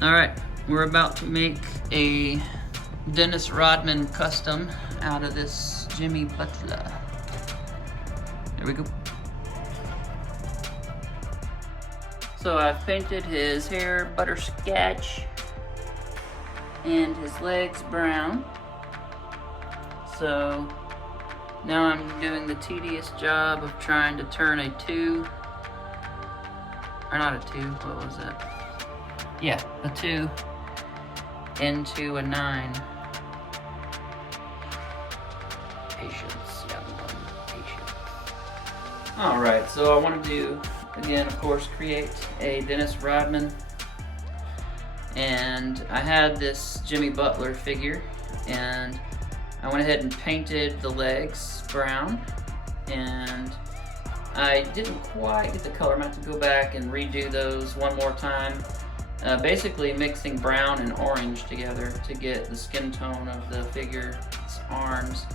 Alright, we're about to make a Dennis Rodman custom out of this Jimmy Butler. There we go. So I've painted his hair butterscotch and his legs brown. So now I'm doing the tedious job of trying to turn a 2, or not a 2, what was that? Yeah, a 2 into a 9. Patience, young one, patience. Alright, so I want to do, again, of course, create a Dennis Rodman. And I had this Jimmy Butler figure, and I went ahead and painted the legs brown, and I didn't quite get the color. I'm going to have to go back and redo those one more time. Basically mixing brown and orange together to get the skin tone of the figure's arms.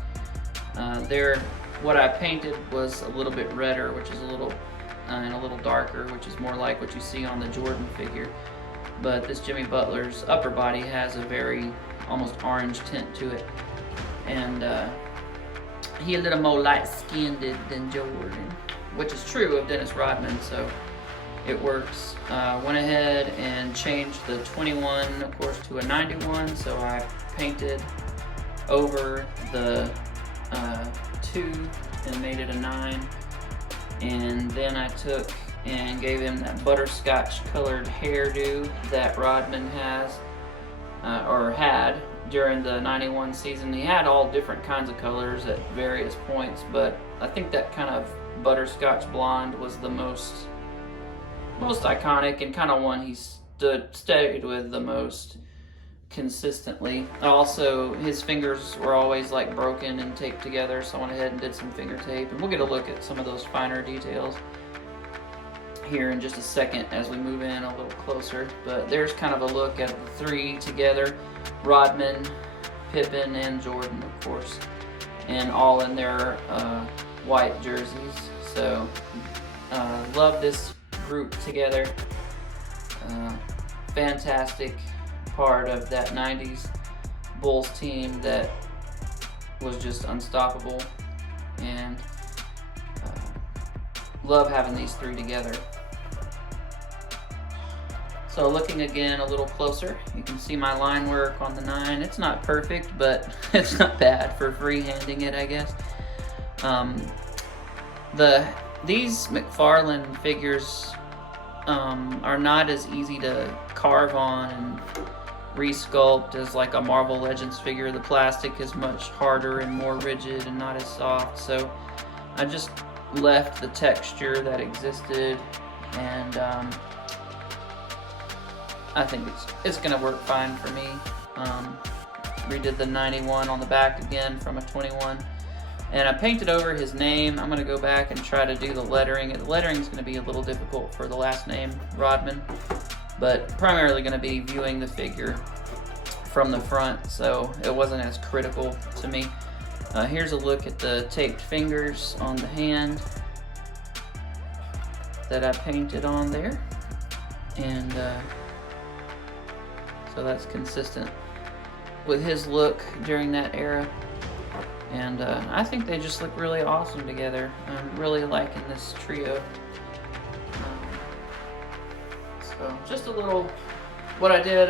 What I painted was a little bit redder, which is a little and a little darker, which is more like what you see on the Jordan figure. But this Jimmy Butler's upper body has a very almost orange tint to it, and he a little more light-skinned than Jordan, which is true of Dennis Rodman, so it works. Went ahead and changed the 21, of course, to a 91, so I painted over the 2 and made it a 9, and then I took and gave him that butterscotch colored hairdo that Rodman has, or had during the 91 season. He had all different kinds of colors at various points, but I think that kind of butterscotch blonde was the most iconic and kind of one he stayed with the most consistently. Also, his fingers were always like broken and taped together, so I went ahead and did some finger tape, and we'll get a look at some of those finer details here in just a second as we move in a little closer. But there's kind of a look at the 3 together: Rodman, Pippen, and Jordan, of course, and all in their white jerseys. So love this group together. Fantastic part of that 90s Bulls team that was just unstoppable, and love having these 3 together. So looking again a little closer, you can see my line work on the 9. It's not perfect, but it's not bad for freehanding it, I guess. These McFarlane figures are not as easy to carve on and resculpt as like a Marvel Legends figure. The plastic is much harder and more rigid and not as soft, so I just left the texture that existed, and I think it's gonna work fine for me. Redid the 91 on the back again from a 21, and I painted over his name. I'm gonna go back and try to do the lettering. The lettering is gonna be a little difficult for the last name, Rodman, but primarily gonna be viewing the figure from the front, so it wasn't as critical to me. Here's a look at the taped fingers on the hand that I painted on there, and so that's consistent with his look during that era, and I think they just look really awesome together. I'm really liking this trio. So just a little, what I did,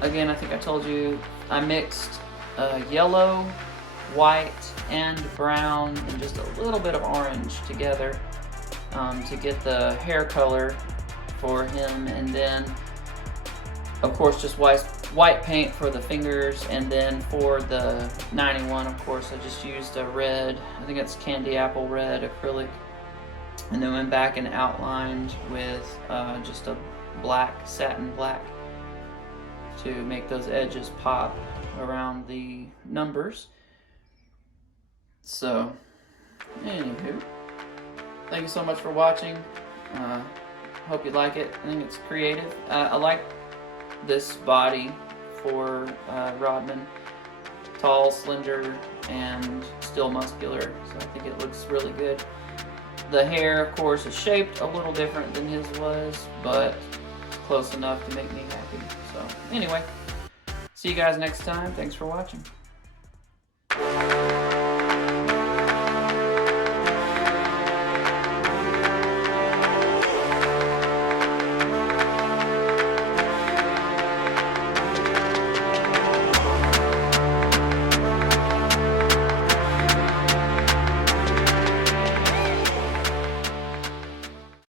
again, I think I told you, I mixed yellow, white, and brown, and just a little bit of orange together to get the hair color for him, and then of course just white paint for the fingers, and then for the 91, of course, I just used a red, I think it's candy apple red acrylic, and then went back and outlined with just a black, satin black, to make those edges pop around the numbers. So, anywho, thank you so much for watching. Hope you like it. I think it's creative. I like this body for Rodman. Tall, slender, and still muscular, so I think it looks really good. The hair, of course, is shaped a little different than his was, but close enough to make me happy. So anyway, see you guys next time. Thanks for watching.